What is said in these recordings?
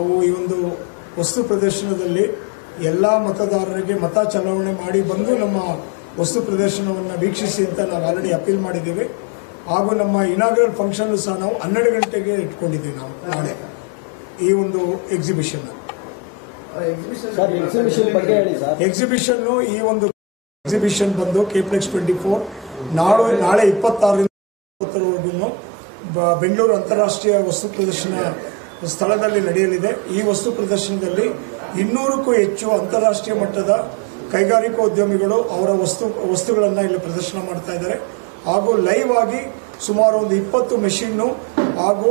ನಾವು ಈ ಒಂದು ವಸ್ತು ಪ್ರದರ್ಶನದಲ್ಲಿ ಎಲ್ಲ ಮತದಾರರಿಗೆ ಮತ ಚಲಾವಣೆ ಮಾಡಿ ಬಂದು ನಮ್ಮ ವಸ್ತು ಪ್ರದರ್ಶನವನ್ನು ವೀಕ್ಷಿಸಿ ಅಂತ ನಾವು ಆಲ್ರೆಡಿ ಅಪೀಲ್ ಮಾಡಿದ್ದೀವಿ. ಹಾಗೂ ನಮ್ಮ ಇನಾಗ್ರಲ್ ಫಂಕ್ಷನ್ ಸಹ ನಾವು 12 ಗಂಟೆಗೆ ಇಟ್ಕೊಂಡಿದ್ದೀವಿ. ನಾವು ನಾಳೆ ಈ ಒಂದು ಎಕ್ಸಿಬಿಷನ್ ಈ ಒಂದು ಎಕ್ಸಿಬಿಷನ್ ಬಂದು ಕೆಪ್ಲೆಕ್ಸ್ 24 ನಾಳೆ 26ರಿಂದ 30ರವರೆಗೂ ಬೆಂಗಳೂರು ಅಂತಾರಾಷ್ಟ್ರೀಯ ವಸ್ತು ಪ್ರದರ್ಶನ ಸ್ಥಳದಲ್ಲಿ ನಡೆಯಲಿದೆ. ಈ ವಸ್ತು ಪ್ರದರ್ಶನದಲ್ಲಿ 200ಕ್ಕೂ ಹೆಚ್ಚು ಅಂತಾರಾಷ್ಟ್ರೀಯ ಮಟ್ಟದ ಕೈಗಾರಿಕೋದ್ಯಮಿಗಳು ಅವರ ವಸ್ತುಗಳನ್ನು ಇಲ್ಲಿ ಪ್ರದರ್ಶನ ಮಾಡ್ತಾ ಇದ್ದಾರೆ. ಹಾಗೂ ಲೈವ್ ಆಗಿ ಸುಮಾರು ಒಂದು 20 ಮೆಷಿನ್ನು ಹಾಗೂ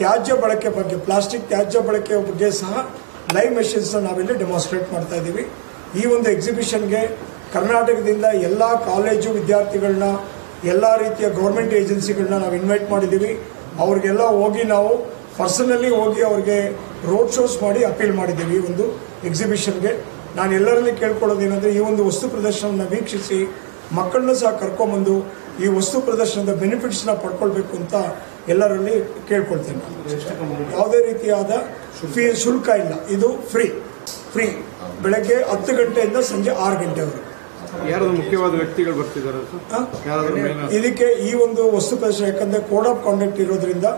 ತ್ಯಾಜ್ಯ ಬಳಕೆ ಬಗ್ಗೆ, ಪ್ಲಾಸ್ಟಿಕ್ ತ್ಯಾಜ್ಯ ಬಳಕೆ ಬಗ್ಗೆ ಸಹ ಲೈವ್ ಮೆಷಿನ್ಸ್ ನಾವಿಲ್ಲಿ ಡೆಮಾನ್ಸ್ಟ್ರೇಟ್ ಮಾಡ್ತಾ ಇದ್ದೀವಿ. ಈ ಒಂದು ಎಕ್ಸಿಬಿಷನ್ಗೆ ಕರ್ನಾಟಕದಿಂದ ಎಲ್ಲ ಕಾಲೇಜು ವಿದ್ಯಾರ್ಥಿಗಳನ್ನ, ಎಲ್ಲ ರೀತಿಯ ಗೌರ್ಮೆಂಟ್ ಏಜೆನ್ಸಿಗಳನ್ನ ನಾವು ಇನ್ವೈಟ್ ಮಾಡಿದ್ದೀವಿ. ಅವ್ರಿಗೆಲ್ಲ ಹೋಗಿ ನಾವು ಪರ್ಸನಲಿ ಹೋಗಿ ಅವ್ರಿಗೆ ರೋಡ್ ಶೋಸ್ ಮಾಡಿ ಅಪೀಲ್ ಮಾಡಿದ್ದೀವಿ. ಈ ಒಂದು ಎಕ್ಸಿಬಿಷನ್ಗೆ ನಾನು ಎಲ್ಲರಲ್ಲಿ ಕೇಳ್ಕೊಳ್ಳೋದೇನೆಂದರೆ, ಈ ಒಂದು ವಸ್ತು ಪ್ರದರ್ಶನವನ್ನು ವೀಕ್ಷಿಸಿ ಮಕ್ಕಳನ್ನ ಸಹ ಕರ್ಕೊಂಡ್ಬಂದು ಈ ವಸ್ತು ಪ್ರದರ್ಶನದ ಬೆನಿಫಿಟ್ಸ್ನ ಪಡ್ಕೊಳ್ಬೇಕು ಅಂತ ಎಲ್ಲರಲ್ಲಿ ಕೇಳ್ಕೊಳ್ತೇನೆ. ಯಾವುದೇ ರೀತಿಯಾದ ಶುಲ್ಕ ಇಲ್ಲ, ಇದು ಫ್ರೀ. ಬೆಳಗ್ಗೆ 10 ಗಂಟೆಯಿಂದ ಸಂಜೆ 6 ಗಂಟೆವರೆಗೆ. ಮುಖ್ಯವಾದ ವ್ಯಕ್ತಿಗಳು ಬರ್ತಿದ್ದಾರೆ ಇದಕ್ಕೆ. ಈ ಒಂದು ವಸ್ತು ಪ್ರದರ್ಶನ ಯಾಕಂದ್ರೆ ಕೋಡ್ ಆಫ್ ಕಾಂಡಕ್ಟ್ ಇರೋದ್ರಿಂದ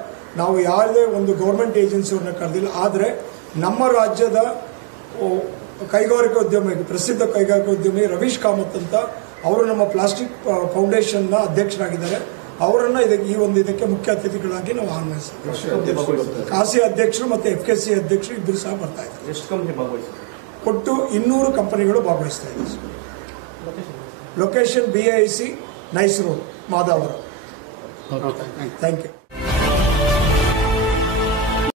ನಾವು ಯಾವುದೇ ಒಂದು ಗೌರ್ಮೆಂಟ್ ಏಜೆನ್ಸಿಯವ್ರನ್ನ ಕರೆದಿಲ್ಲ. ಆದರೆ ನಮ್ಮ ರಾಜ್ಯದ ಕೈಗಾರಿಕೋದ್ಯಮಿ, ಪ್ರಸಿದ್ಧ ಕೈಗಾರಿಕೋದ್ಯಮಿ ರವೀಶ್ ಕಾಮತ್ ಅಂತ, ಅವರು ನಮ್ಮ ಪ್ಲಾಸ್ಟಿಕ್ ಫೌಂಡೇಶನ್ನ ಅಧ್ಯಕ್ಷರಾಗಿದ್ದಾರೆ. ಅವರನ್ನ ಇದಕ್ಕೆ ಮುಖ್ಯ ಅತಿಥಿಗಳಾಗಿ ನಾವು ಆಹ್ವಾನಿಸ್ತೀವಿ. ಕಾಸಿ ಅಧ್ಯಕ್ಷರು ಮತ್ತು FKC ಅಧ್ಯಕ್ಷರು ಇಬ್ಬರು ಸಹ ಬರ್ತಾ ಇದ್ದಾರೆ. ಎಷ್ಟು ಕಂಪನಿ ಭಾಗವಹಿಸಿದೆ? ಒಟ್ಟು 200 ಕಂಪನಿಗಳು ಭಾಗವಹಿಸ್ತಾ ಇದ್ದಾರೆ. Location BIC nice road, Madavara. Thank you.